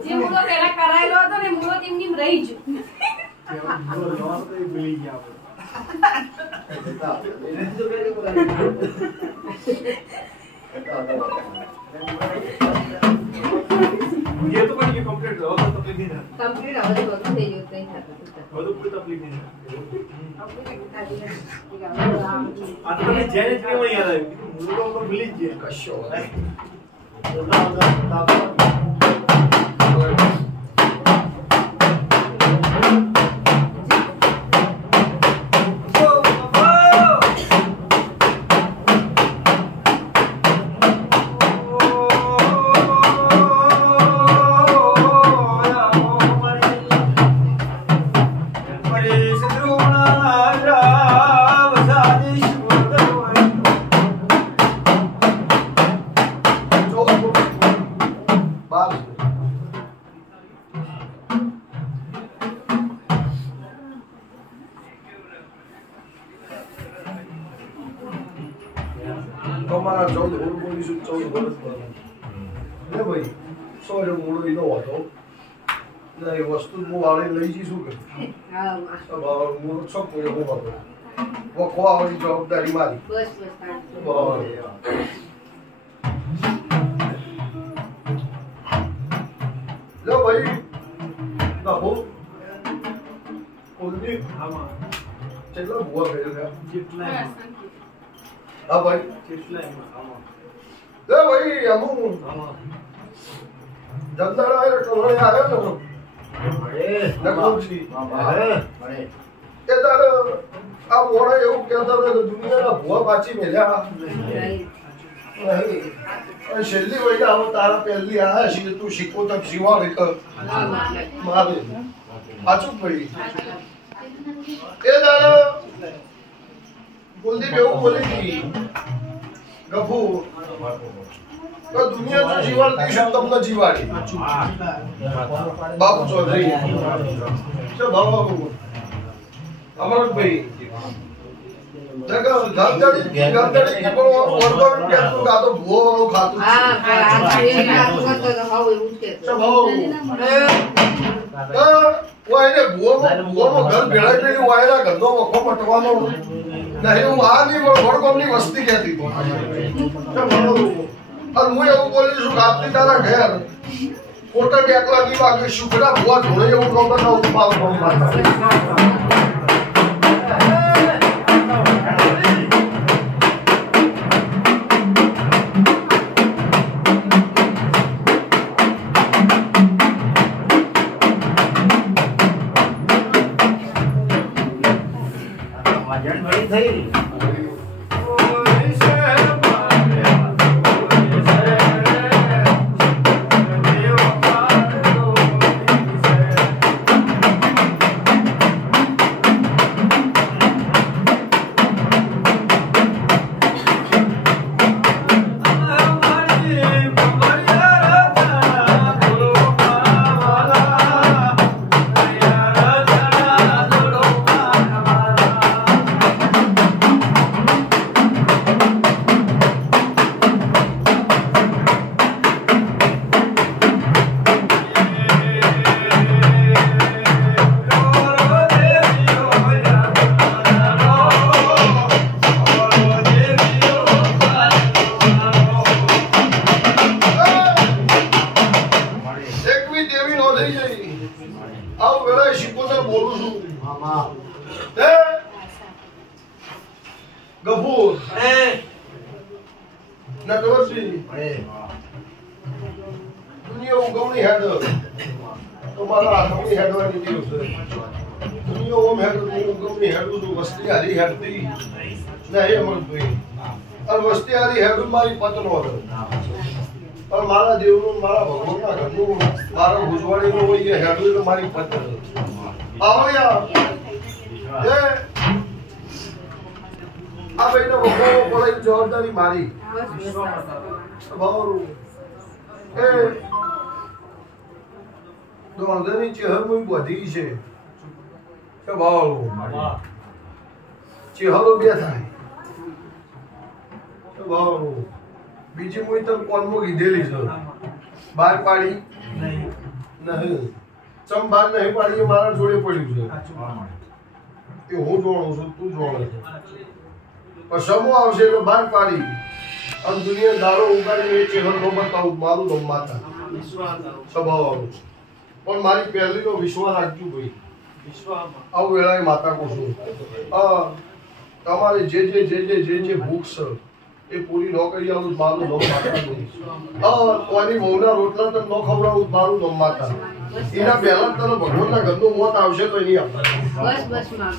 જે મૂળો પેલા કરાયેલો હતો ને મૂળો તેમની રહી જ ये तो बन गया कंप्लीट हो तो तकलीफ नहीं है कंप्लीट हो तो બધું થઈ ગયું કઈ થતું वो तो कोई तकलीफ नहीं है આ तो मैं जेने के में याद है मुझे तो मिल ही है कशो है તમારા 14 વર્ષ ને ભાઈ 100 મૂળો ઈનો હતો ને એ વસ્તુ હું વાળી લઈ જઈશું કે હા મૂળો છોક મૂળો હું વાપરો વખવાવાની જવાબદારી મારી બસ લો ભાઈ બાબુ ઓલની આમાં કેટલા બુઆ કર્યો છે કેટલા હા ભાઈ કેટલા આમાં લે ભાઈ અમુ આમાં જંદારા આયો ટોળે આવ્યો ને નકલજી મળે એ તારે આ મોણે એવું કહેતા હતા કે દુનિયાના ભુવા પાછી મેલ્યા નહીં છેલ્લી વઈ આવો તારા પહેલી આયા છીએ તું શીખો તક શિવાળી કર મારે પાછું ભાઈ એ તારે કુલદીપ એવું બોલી હતી ગફુ તો દુનિયા જો જીવાડતી શું તમને જીવાડી બાપુ ચૌધરી તો બાબુ અમરભાઈ ગાંધડી કે પણ ઓર્ડર કેતું ગાતો ભૂવો ખાતું હા આ એ કરતો તો હાવ એવું છે ઓય ભૂવો ઘર ભેળાઈ ગયેલું વાયરા ગંદો વખો મટવાનો નહીં હું આ ની વડકોમની વસ્તી કહેતી અને હું એવું બોલી છું કે આપની તારા ઘેર ખોટા ટેકલા ની વાગે શુકરા ભૂવા જોડે એવું કામ ના ઉપાવ ગફૂર નટવરજી દુનિયા ઉગવણી હેડ તમારા હાથની હેડવાની ટેવ છે દુનિયા ઓમ હેડ ઉગવણી હેડું છું વસ્તી હારી હેડતી ના એ અમરભાઈ અને વસ્તી હારી હેડું મારી પતનો હતો પણ મારા દેવનું મારા ભગવાનના ઘરનું મારા ભુજવાડીનું હોય એ હેડું એટલે મારી પતન આવળ્યા એ આ બેનો વખો પડે જવાબદારી મારી બાવરું એ દોંધની ચહેર muy બધી છે કે બાવરું ચહેરો બે થાય તો વાહ બીજી મુઈ તને કોનમાં કીધેલી છે બાર પાડી નહીં ચમ બાર નહીં પાડી એ મારા જોડે પડ્યું છે એ હું જોણું છું તું જોણે છે પણ સમૂહ આવશે એટલે બાર પાડી અને દુનિયા દારો ઉગાડીને એ ચહેરો ન બતાવું મારું નામ માતા સ્વભાવ આવું પણ મારી પહેલી નો વિશ્વાસ રાખજો ભાઈ આવું વેળાએ માતા કહું છું તમારે જે ભૂખ છે એ પૂરી ન કરી આવું મારું નામ માતા કોની વહુના રોટલા તને ન ખવડાવું મારું નામ માતા એના પહેલા તને ભગવાનના ઘરનું મોત આવશે તો એની આપતા બસ માં